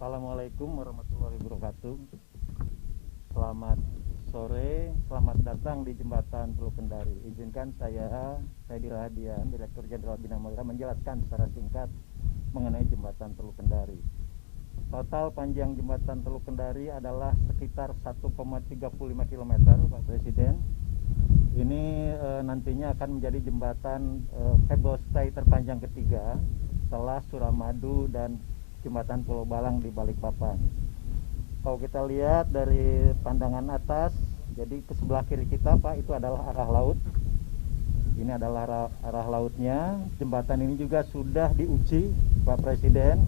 Assalamualaikum warahmatullahi wabarakatuh. Selamat sore, selamat datang di Jembatan Teluk Kendari. Izinkan saya Dirahadian, Direktur Jenderal Bina Marga, menjelaskan secara singkat mengenai Jembatan Teluk Kendari. Total panjang Jembatan Teluk Kendari adalah sekitar 1,35 km, Pak Presiden. Ini nantinya akan menjadi jembatan cable stay terpanjang ketiga setelah Suramadu dan Jembatan Pulau Balang di Balikpapan. Kalau kita lihat dari pandangan atas, jadi ke sebelah kiri kita, Pak, itu adalah arah laut. Ini adalah arah lautnya. Jembatan ini juga sudah diuji, Pak Presiden,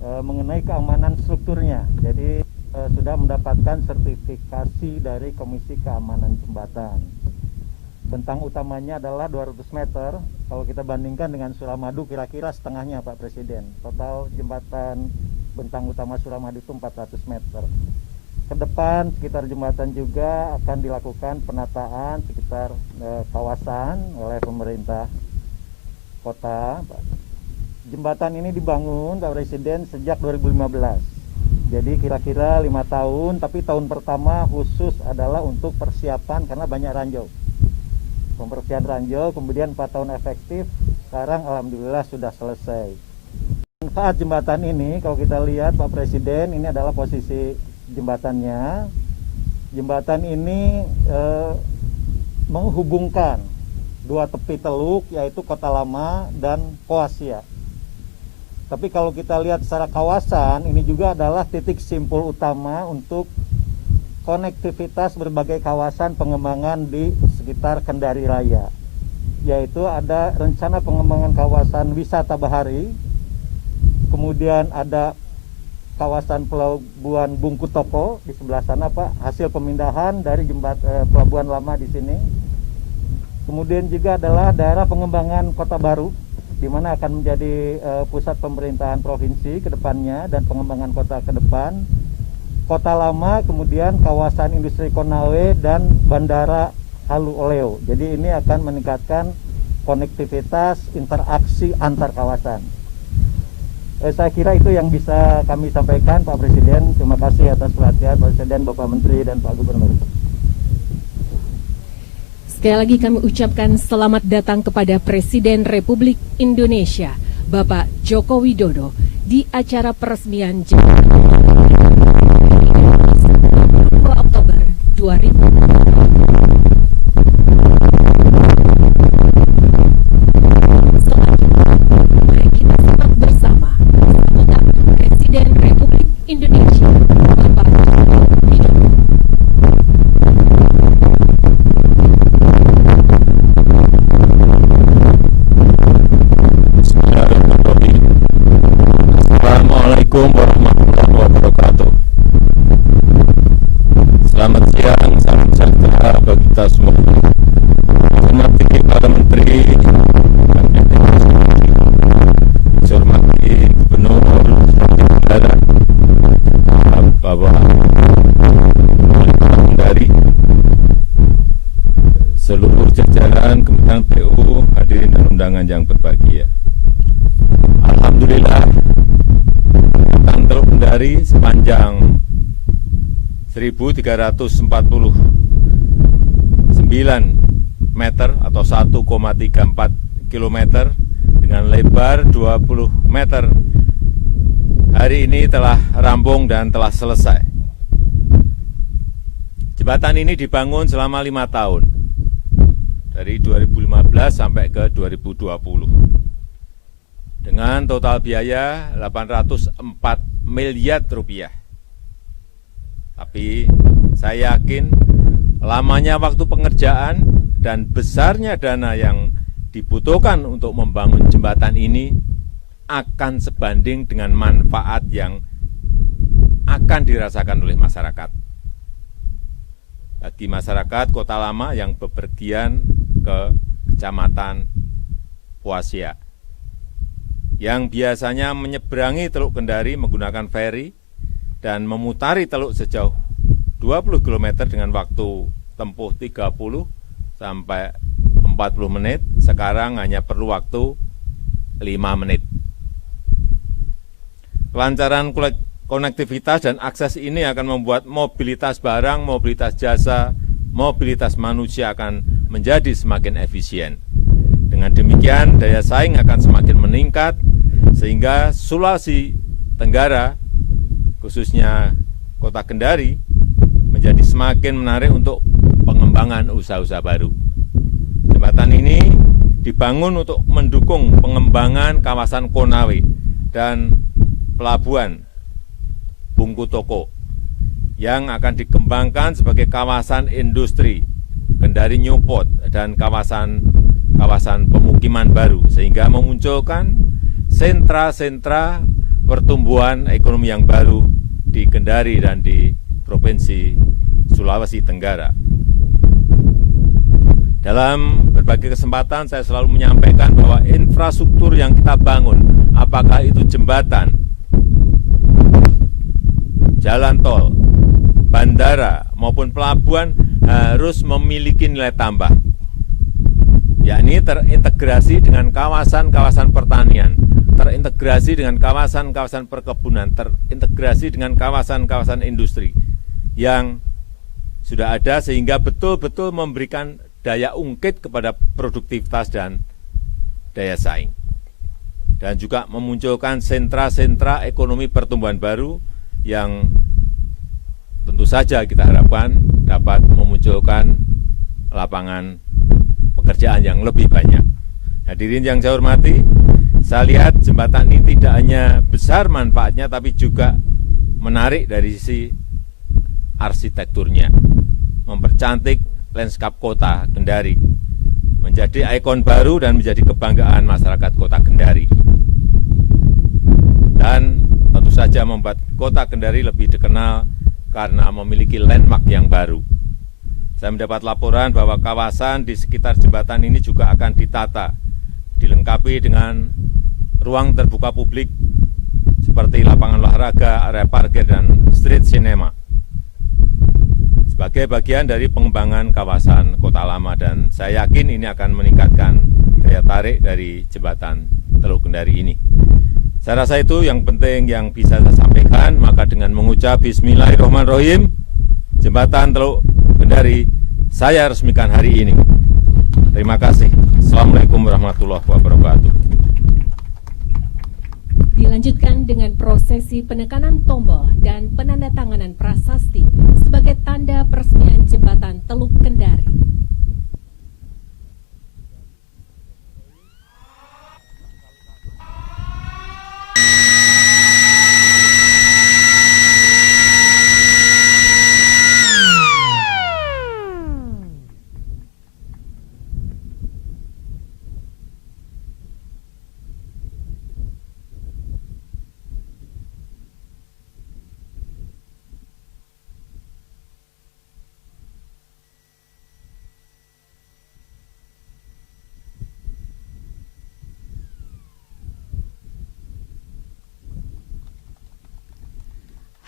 mengenai keamanan strukturnya. Jadi sudah mendapatkan sertifikasi dari Komisi Keamanan Jembatan. Bentang utamanya adalah 200 meter. Kalau kita bandingkan dengan Suramadu, kira-kira setengahnya, Pak Presiden. Total jembatan bentang utama Suramadu itu 400 meter. Ke depan sekitar jembatan juga akan dilakukan penataan sekitar kawasan oleh pemerintah kota. Jembatan ini dibangun, Pak Presiden, sejak 2015. Jadi kira-kira 5 tahun, tapi tahun pertama khusus adalah untuk persiapan karena banyak ranjau. Pembersihan ranjau, kemudian 4 tahun efektif, sekarang alhamdulillah sudah selesai. Manfaat jembatan ini, kalau kita lihat, Pak Presiden, ini adalah posisi jembatannya. Jembatan ini menghubungkan dua tepi teluk, yaitu Kota Lama dan Poasia. Tapi kalau kita lihat secara kawasan, ini juga adalah titik simpul utama untuk konektivitas berbagai kawasan pengembangan di sekitar Kendari Raya, yaitu ada rencana pengembangan kawasan wisata bahari, kemudian ada kawasan pelabuhan Bungkutoko di sebelah sana, Pak, hasil pemindahan dari pelabuhan lama di sini. Kemudian juga adalah daerah pengembangan kota baru, di mana akan menjadi pusat pemerintahan provinsi ke depannya dan pengembangan kota ke depan. Kota Lama, kemudian kawasan industri Konawe dan Bandara Halu Oleo. Jadi ini akan meningkatkan konektivitas interaksi antar kawasan. Saya kira itu yang bisa kami sampaikan, Pak Presiden. Terima kasih atas perhatian Pak Presiden, Bapak Menteri, dan Pak Gubernur. Sekali lagi kami ucapkan selamat datang kepada Presiden Republik Indonesia, Bapak Joko Widodo, di acara peresmian Jembatan Oktober 2020. Selanjutnya, mari kita simak bersama sambutan Presiden Republik Indonesia, Bapak Joko Widodo. Assalamualaikum warahmatullahi wabarakatuh. Selamat siang, salam sejahtera bagi kita semua. Hormati para menteri, saya hormati Gubernur Daerah, Bapak Wali Kota Kendari, seluruh jajaran Kementerian PU, hadirin dan undangan yang berbahagia. Alhamdulillah, Jembatan Teluk Kendari sepanjang 1.349 meter atau 1,34 km dengan lebar 20 meter hari ini telah rampung dan telah selesai. Jembatan ini dibangun selama 5 tahun, dari 2015 sampai ke 2020. Dengan total biaya 804 miliar rupiah. Tapi saya yakin lamanya waktu pengerjaan dan besarnya dana yang dibutuhkan untuk membangun jembatan ini akan sebanding dengan manfaat yang akan dirasakan oleh masyarakat. Bagi masyarakat Kota Lama yang bepergian ke Kecamatan Poasia, yang biasanya menyeberangi Teluk Kendari menggunakan feri dan memutari teluk sejauh 20 km dengan waktu tempuh 30 sampai 40 menit, sekarang hanya perlu waktu 5 menit. Kelancaran konektivitas dan akses ini akan membuat mobilitas barang, mobilitas jasa, mobilitas manusia akan menjadi semakin efisien. Dengan demikian, daya saing akan semakin meningkat, sehingga Sulawesi Tenggara, khususnya Kota Kendari, menjadi semakin menarik untuk pengembangan usaha-usaha baru. Jembatan ini dibangun untuk mendukung pengembangan kawasan Konawe dan pelabuhan Bungku Toko yang akan dikembangkan sebagai kawasan industri Kendari Newport dan kawasan pemukiman baru, sehingga memunculkan sentra-sentra pertumbuhan ekonomi yang baru di Kendari dan di Provinsi Sulawesi Tenggara. Dalam berbagai kesempatan saya selalu menyampaikan bahwa infrastruktur yang kita bangun, apakah itu jembatan, jalan tol, bandara, maupun pelabuhan, harus memiliki nilai tambah, yakni terintegrasi dengan kawasan-kawasan pertanian, terintegrasi dengan kawasan-kawasan perkebunan, terintegrasi dengan kawasan-kawasan industri yang sudah ada, sehingga betul-betul memberikan daya ungkit kepada produktivitas dan daya saing. Dan juga memunculkan sentra-sentra ekonomi pertumbuhan baru yang tentu saja kita harapkan dapat memunculkan lapangan pekerjaan yang lebih banyak. Hadirin yang saya hormati, saya lihat jembatan ini tidak hanya besar manfaatnya, tapi juga menarik dari sisi arsitekturnya, mempercantik lanskap kota Kendari, menjadi ikon baru dan menjadi kebanggaan masyarakat kota Kendari. Dan tentu saja membuat kota Kendari lebih dikenal karena memiliki landmark yang baru. Saya mendapat laporan bahwa kawasan di sekitar jembatan ini juga akan ditata, dilengkapi dengan ruang terbuka publik seperti lapangan olahraga, area parkir, dan street cinema, sebagai bagian dari pengembangan kawasan kota lama, dan saya yakin ini akan meningkatkan daya tarik dari jembatan Teluk Kendari ini. Saya rasa itu yang penting yang bisa saya sampaikan, maka dengan mengucap Bismillahirrahmanirrahim, jembatan Teluk Kendari saya resmikan hari ini. Terima kasih. Assalamualaikum warahmatullahi wabarakatuh. Dilanjutkan dengan prosesi penekanan tombol dan penandatanganan prasasti sebagai tanda peresmian jembatan Teluk Kendari.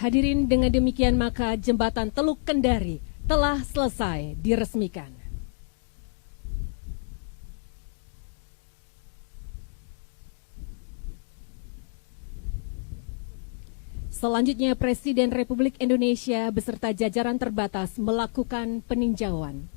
Hadirin, dengan demikian maka jembatan Teluk Kendari telah selesai diresmikan. Selanjutnya Presiden Republik Indonesia beserta jajaran terbatas melakukan peninjauan.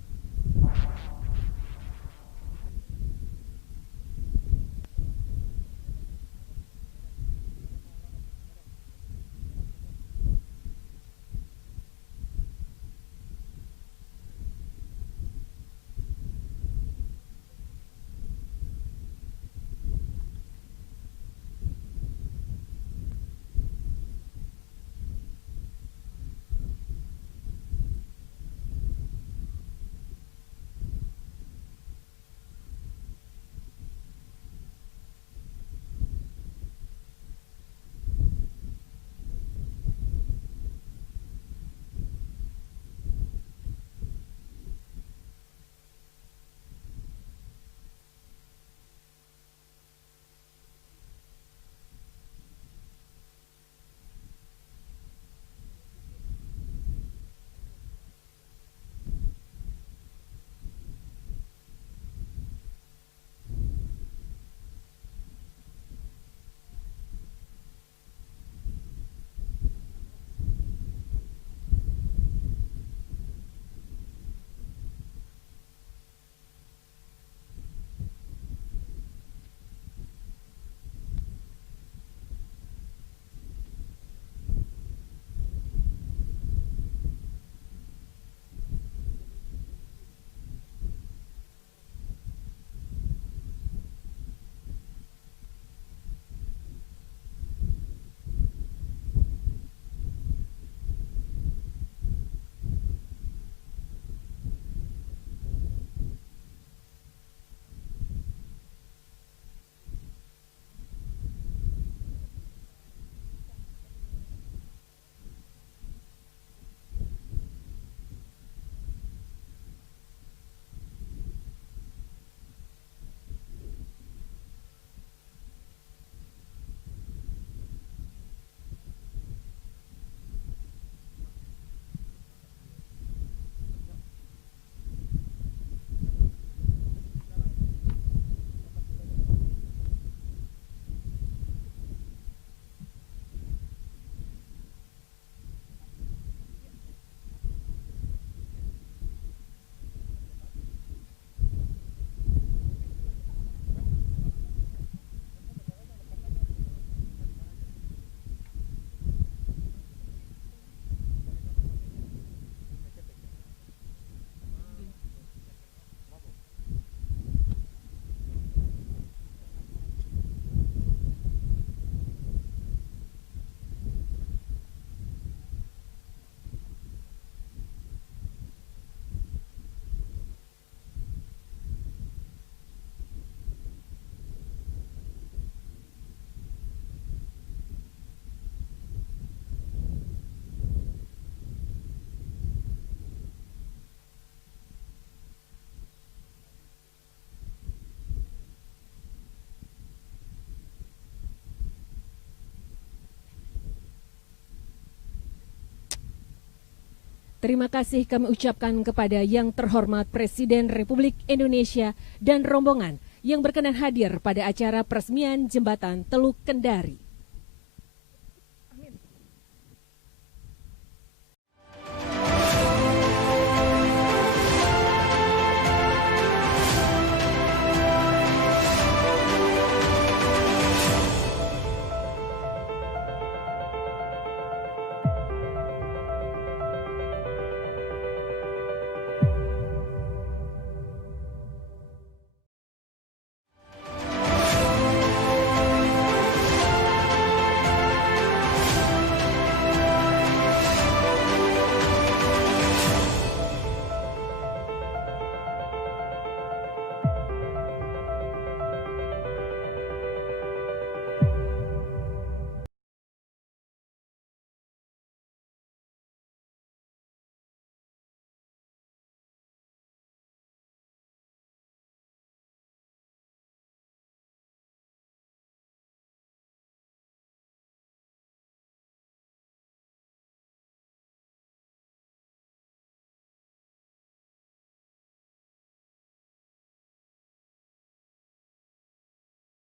Terima kasih kami ucapkan kepada yang terhormat Presiden Republik Indonesia dan rombongan yang berkenan hadir pada acara peresmian Jembatan Teluk Kendari.